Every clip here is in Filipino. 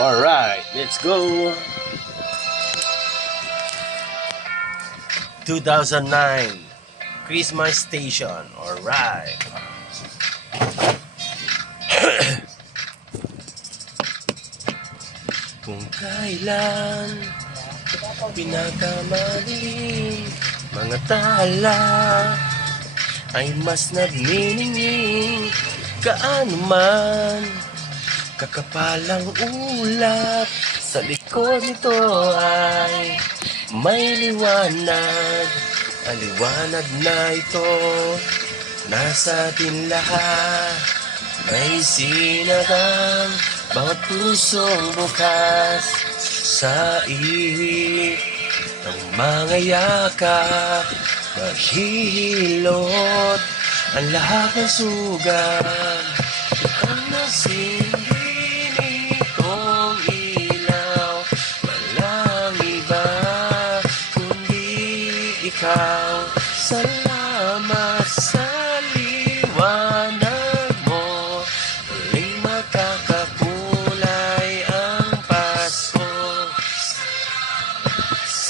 Alright, let's go. 2009 Christmas Station. Alright. Kung kailan pinakamadilim mga tala ay mas nagniningning, gaano man kakapalang ulap, sa likod nito ay may liwanag. Ang liwanag na ito nasa atin lahat, may sinagang bawat pusong bukas sa ihip ng mga yakap. Maghihilot ang lahat ng sugat, ang nagsindi nitong ilaw. Walang iba kundi ikaw. Salamat sa liwanag mo, muling makakakulay ang Pasko.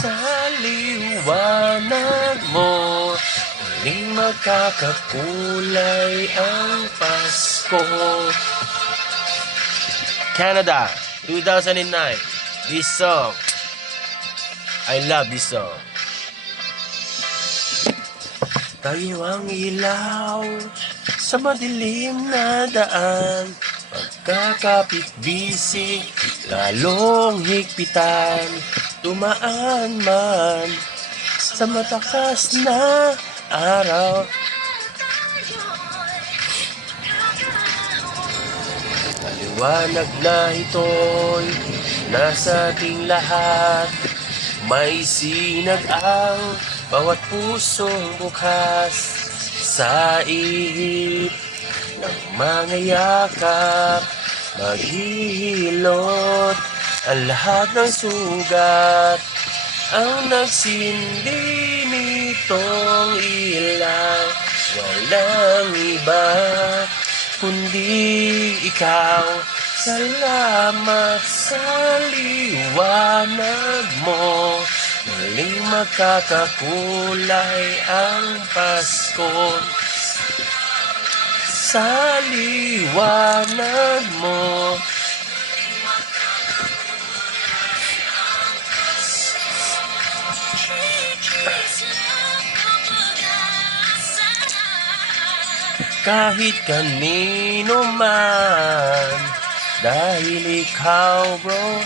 Sa liwanag mo, muling makakakulay ang Pasko. Canada, 2009. This song, I love this song. Tayo ang ilaw sa madilim na daan, pagkakapit-bisig, lalong higpitan. Tumaan man sa matakas na araw, maliwanag na ito'y nasa ating lahat, may sinag ang bawat pusong bukas sa ihip ng mga yakap. Maghihilot ang lahat ng sugat, ang nagsindi nitong ilaw. Walang iba kundi ikaw. Salamat sa liwanag mo, muling makakakulay ang Pasko. Sa liwanag mo, kahit kanino man, dahil ikaw bro,